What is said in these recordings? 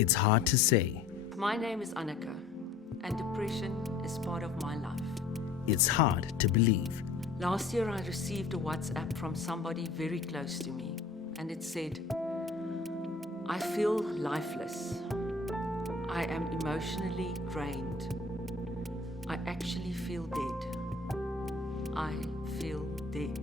It's hard to say. My name is Annika, and depression is part of my life. It's hard to believe. Last year, I received a WhatsApp from somebody very close to me, and it said, "I feel lifeless. I am emotionally drained. I actually feel dead. I feel dead."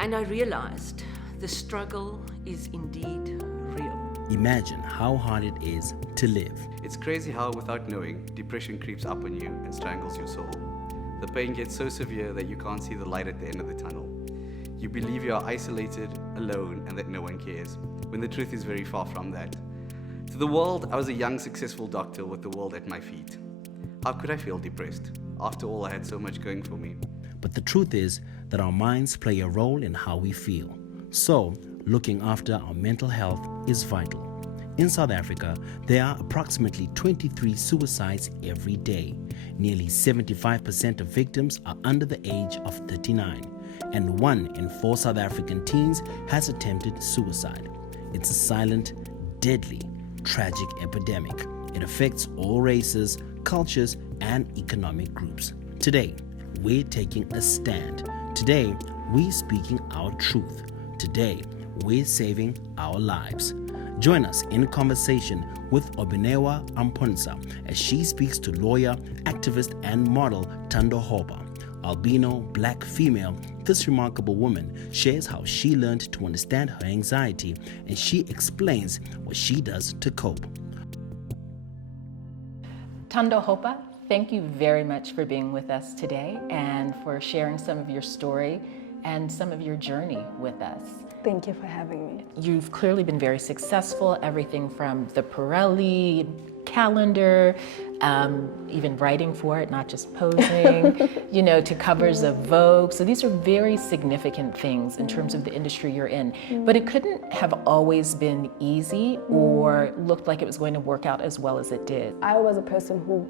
And I realized the struggle is indeed real. Imagine how hard it is to live. It's crazy how, without knowing, depression creeps up on you and strangles your soul. The pain gets so severe that you can't see the light at the end of the tunnel. You believe you are isolated, alone, and that no one cares, when the truth is very far from that. To the world, I was a young, successful doctor with the world at my feet. How could I feel depressed? After all, I had so much going for me. But the truth is that our minds play a role in how we feel. So, looking after our mental health is vital. In South Africa, there are approximately 23 suicides every day. Nearly 75% of victims are under the age of 39, and 1 in 4 South African teens has attempted suicide. It's a silent, deadly, tragic epidemic. It affects all races, cultures, and economic groups. Today, we're taking a stand. Today, we're speaking our truth. Today, we're saving our lives. Join us in conversation with Obinewa Amponsa as she speaks to lawyer, activist, and model Thando Hoba. Albino, black female, this remarkable woman shares how she learned to understand her anxiety, and she explains what she does to cope. Thando Hoba, thank you very much for being with us today and for sharing some of your story and some of your journey with us. Thank you for having me. You've clearly been very successful, everything from the Pirelli calendar, even writing for it, not just posing, to covers of Vogue. So these are very significant things in terms of the industry you're in. But it couldn't have always been easy or looked like it was going to work out as well as it did. I was a person who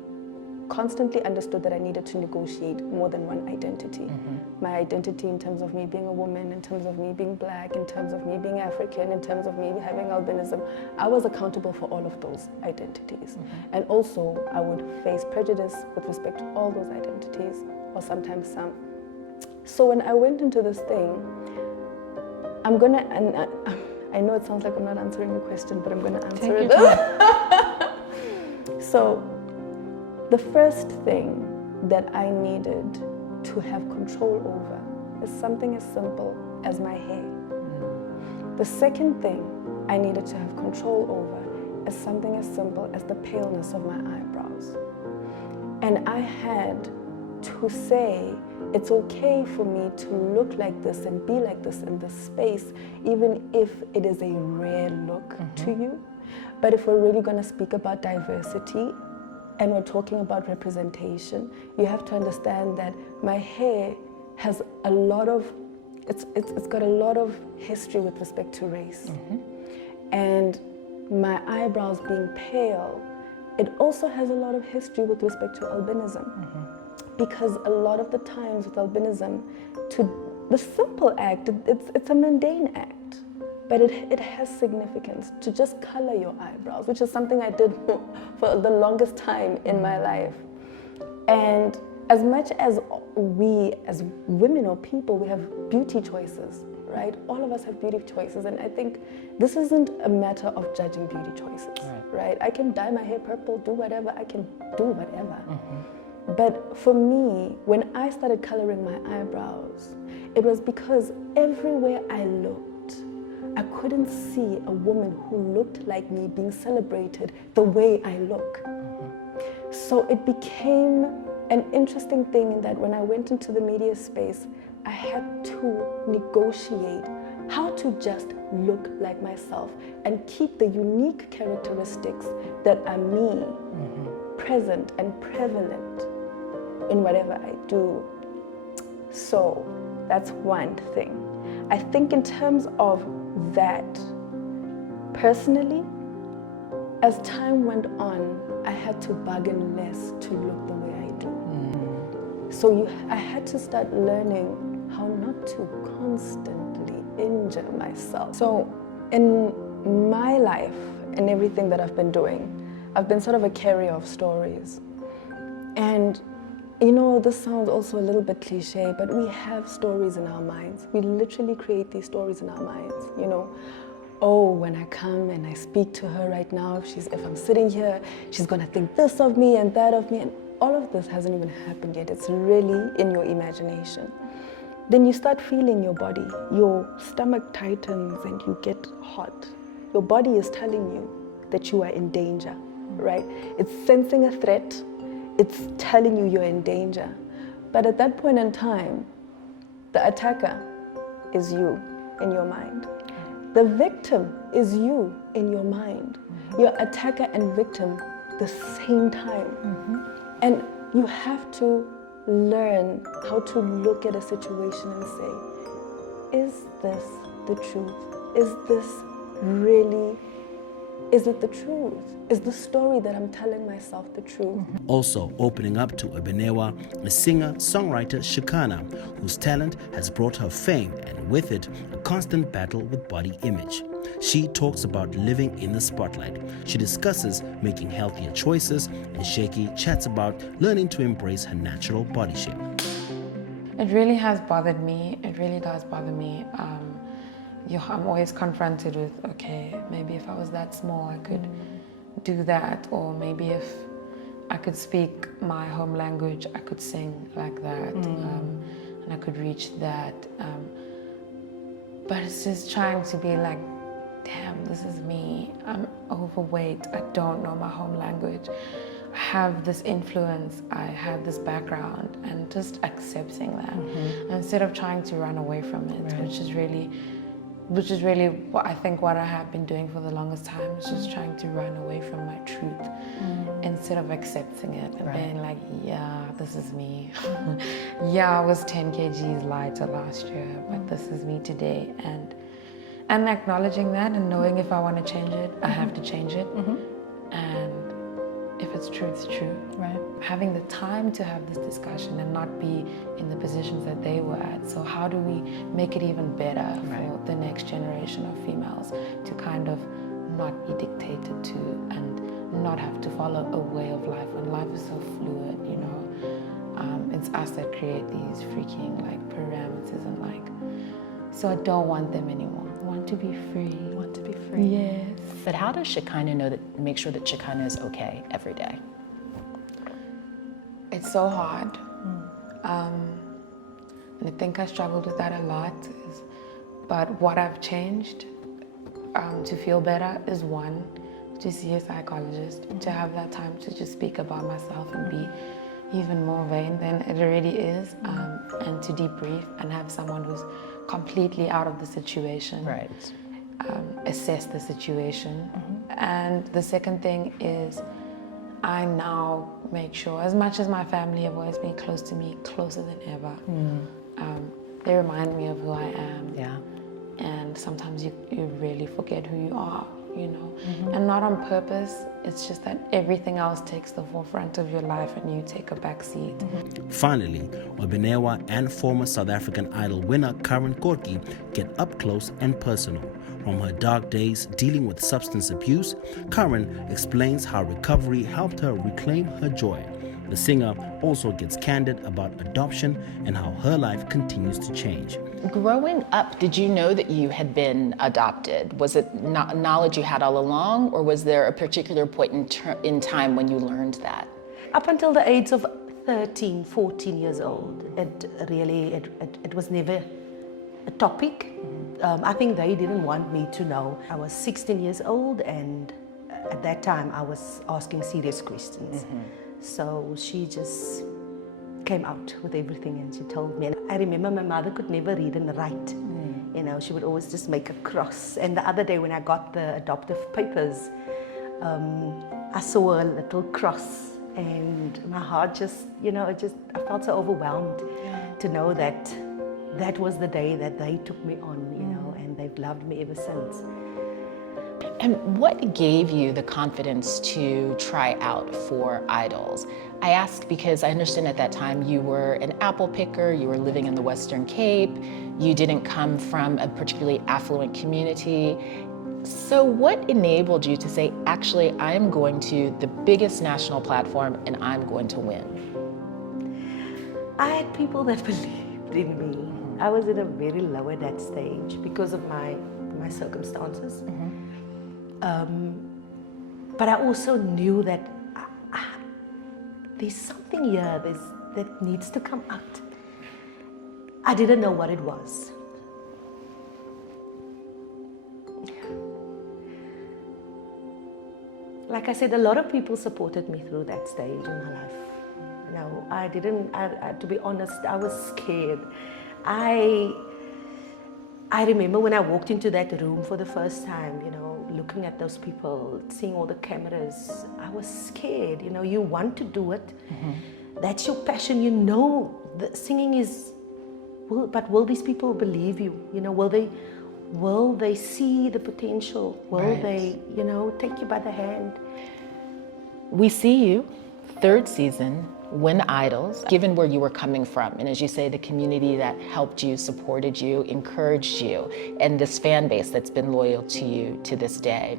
constantly understood that I needed to negotiate more than one identity. My identity in terms of me being a woman, in terms of me being black, in terms of me being African, in terms of me having albinism. I was accountable for all of those identities. And also I would face prejudice with respect to all those identities, or sometimes some. So when I went into this thing, and I know it sounds like I'm not answering the question, but I'm gonna answer it. So, the first thing that I needed to have control over is something as simple as my hair. The second thing I needed to have control over is something as simple as the paleness of my eyebrows. And I had to say, it's okay for me to look like this and be like this in this space, even if it is a rare look to you. But if we're really gonna speak about diversity, and we're talking about representation, you have to understand that my hair has a lot of, it's got a lot of history with respect to race. And my eyebrows being pale, it also has a lot of history with respect to albinism. Because a lot of the times with albinism, the simple act, it's a mundane act. But it has significance to just color your eyebrows, which is something I did for the longest time in my life. And as much as we, as women or people, we have beauty choices, right? All of us have beauty choices, and I think this isn't a matter of judging beauty choices, right? I can dye my hair purple, do whatever, I can do whatever. But for me, when I started coloring my eyebrows, it was because everywhere I looked, I couldn't see a woman who looked like me being celebrated the way I look. So it became an interesting thing in that when I went into the media space, I had to negotiate how to just look like myself and keep the unique characteristics that are me present and prevalent in whatever I do. So that's one thing. I think in terms of that, personally, as time went on, I had to bargain less to look the way I do. So I had to start learning how not to constantly injure myself. So in my life and everything that I've been doing, I've been sort of a carrier of stories. And this sounds also a little bit cliche, but we have stories in our minds. We literally create these stories in our minds, Oh, when I come and I speak to her right now, if I'm sitting here, she's gonna think this of me and that of me, and all of this hasn't even happened yet. It's really in your imagination. Then you start feeling your body. Your stomach tightens and you get hot. Your body is telling you that you are in danger, right? It's sensing a threat. It's telling you you're in danger. But at that point in time, the attacker is you in your mind. The victim is you in your mind. You're attacker and victim the same time. And you have to learn how to look at a situation and say, is this the truth? Is it the truth? Is the story that I'm telling myself the truth? Also opening up to Ebenewa, a singer-songwriter Shekana, whose talent has brought her fame and with it, a constant battle with body image. She talks about living in the spotlight. She discusses making healthier choices, and Shaky chats about learning to embrace her natural body shape. It really has bothered me. It really does bother me. I'm always confronted with, okay, maybe if I was that small, I could do that, or maybe if I could speak my home language, I could sing like that, and I could reach that. But it's just trying to be like, damn, this is me. I'm overweight. I don't know my home language. I have this influence. I have this background, and just accepting that instead of trying to run away from it, which is really what I think what I have been doing for the longest time is just trying to run away from my truth instead of accepting it and being like, yeah, this is me. Yeah, I was 10 kgs lighter last year, but this is me today. And acknowledging that and knowing if I want to change it, I have to change it. And if it's true, it's true. Right. Having the time to have this discussion and not be in the positions that they were at. So how do we make it even better for the next generation of females to kind of not be dictated to and not have to follow a way of life when life is so fluid, it's us that create these freaking parameters and so I don't want them anymore. I want to be free. I want to be free. Yes. But how does Shekinah make sure that Shekinah is okay every day? It's so hard. And I think I struggled with that a lot. But what I've changed to feel better is one, to see a psychologist, to have that time to just speak about myself and be even more vain than it already is, and to debrief and have someone who's completely out of the situation. Right. Assess the situation. And the second thing is I now make sure, as much as my family have always been close to me, closer than ever, they remind me of who I am. Yeah. And sometimes you really forget who you are, and not on purpose. It's just that everything else takes the forefront of your life and you take a back seat. Finally, Obenewa and former South African Idol winner Karen Kortke get up close and personal. From her dark days dealing with substance abuse, Karen explains how recovery helped her reclaim her joy. The singer also gets candid about adoption and how her life continues to change. Growing up, did you know that you had been adopted? Was it knowledge you had all along, or was there a particular point in time when you learned that? Up until the age of 13, 14 years old, it was never a topic. I think they didn't want me to know. I was 16 years old, and at that time I was asking serious questions. So she just came out with everything and she told me. And I remember my mother could never read and write. She would always just make a cross. And the other day when I got the adoptive papers, I saw a little cross and my heart just, I felt so overwhelmed to know that that was the day that they took me on, and they've loved me ever since. And what gave you the confidence to try out for idols? I ask because I understand at that time you were an apple picker, you were living in the Western Cape, you didn't come from a particularly affluent community. So what enabled you to say, actually, I am going to the biggest national platform and I'm going to win? I had people that believed in me. I was in a very low at that stage because of my circumstances. But I also knew that there's something here that needs to come out. I didn't know what it was. Like I said, a lot of people supported me through that stage in my life. No, I didn't, to be honest, I was scared. I remember when I walked into that room for the first time, looking at those people, seeing all the cameras, I was scared. You want to do it. That's your passion. The singing is, but will these people believe you? Will they see the potential? Will they, take you by the hand? We see you, third season, win Idols, given where you were coming from. And as you say, the community that helped you, supported you, encouraged you, and this fan base that's been loyal to you to this day.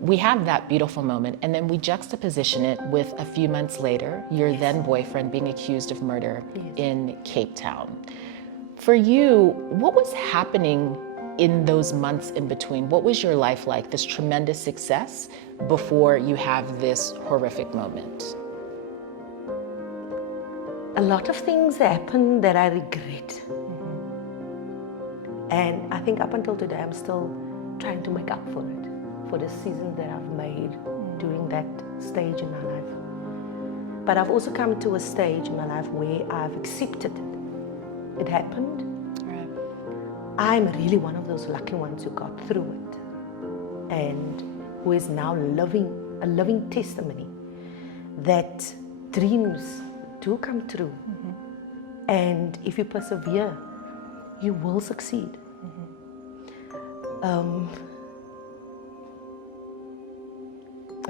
We have that beautiful moment, and then we juxtaposition it with a few months later, your then boyfriend being accused of murder in Cape Town. For you, what was happening in those months in between? What was your life like, this tremendous success, before you have this horrific moment? A lot of things happened that I regret. And I think up until today, I'm still trying to make up for it, for the season that I've made during that stage in my life. But I've also come to a stage in my life where I've accepted it. It happened. Right. I'm really one of those lucky ones who got through it and who is now a living testimony that dreams do come true. And if you persevere, you will succeed. And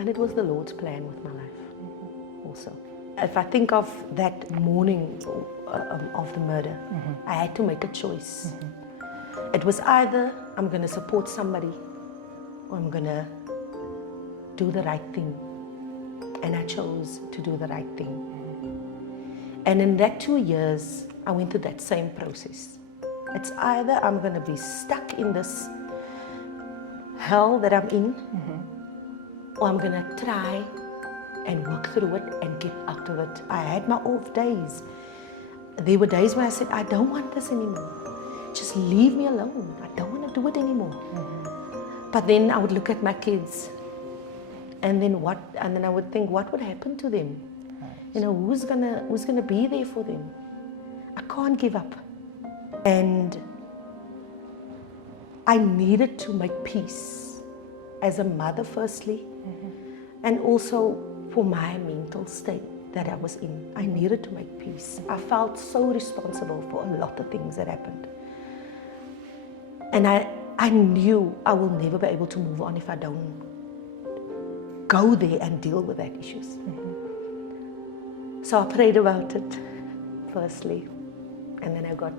it was the Lord's plan with my life also. If I think of that morning of the murder, I had to make a choice. It was either I'm going to support somebody or I'm going to do the right thing. And I chose to do the right thing. And in that 2 years, I went through that same process. It's either I'm going to be stuck in this hell that I'm in, or I'm going to try and work through it and get out of it. I had my off days. There were days when I said, I don't want this anymore. Just leave me alone. I don't want to do it anymore. But then I would look at my kids, and then I would think, what would happen to them? Who's gonna be there for them? I can't give up. And I needed to make peace as a mother, firstly, and also for my mental state that I was in. I needed to make peace. I felt so responsible for a lot of things that happened. And I knew I will never be able to move on if I don't go there and deal with that issues. So I prayed about it, firstly, and then I got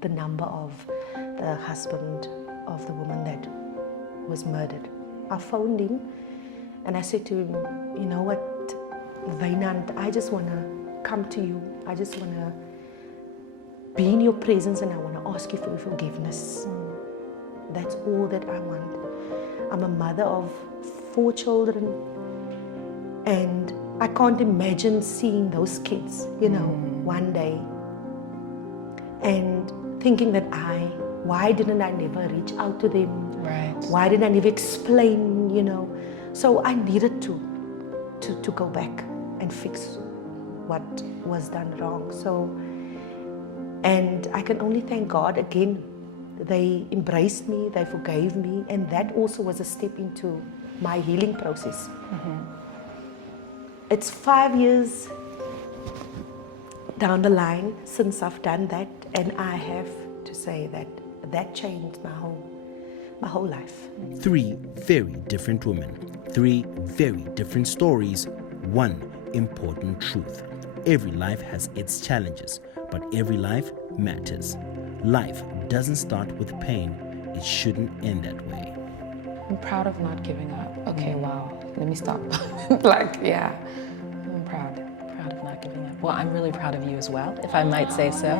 the number of the husband of the woman that was murdered. I phoned him and I said to him, you know what, Wynand, I just want to come to you. I just want to be in your presence and I want to ask you for your forgiveness. That's all that I want. I'm a mother of 4 children and I can't imagine seeing those kids, one day and thinking that why didn't I never reach out to them? Right. Why didn't I never explain, So I needed to go back and fix what was done wrong. And I can only thank God again. They embraced me, they forgave me, and that also was a step into my healing process. It's 5 years down the line since I've done that, and I have to say that changed my whole life. 3 very different women, 3 very different stories, 1 important truth. Every life has its challenges, but every life matters. Life doesn't start with pain. It shouldn't end that way. I'm proud of not giving up. Okay, wow. Let me stop. Like, yeah, I'm proud. Proud of not giving up. Well, I'm really proud of you as well, if I might say so,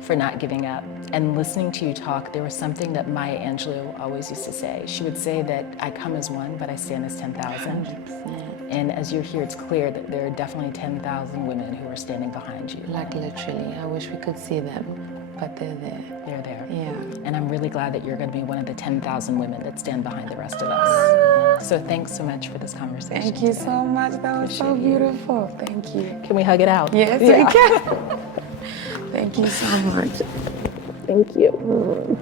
for not giving up. And listening to you talk, there was something that Maya Angelou always used to say. She would say that I come as one, but I stand as 10,000. And as you're here, it's clear that there are definitely 10,000 women who are standing behind you. Like literally, I wish we could see them, but they're there. They're there. Yeah. And I'm really glad that you're going to be one of the 10,000 women that stand behind the rest of us. So thanks so much for this conversation. Thank you so much. That was so beautiful. Thank you. Can we hug it out? Yes, we can. Thank you so much. Thank you.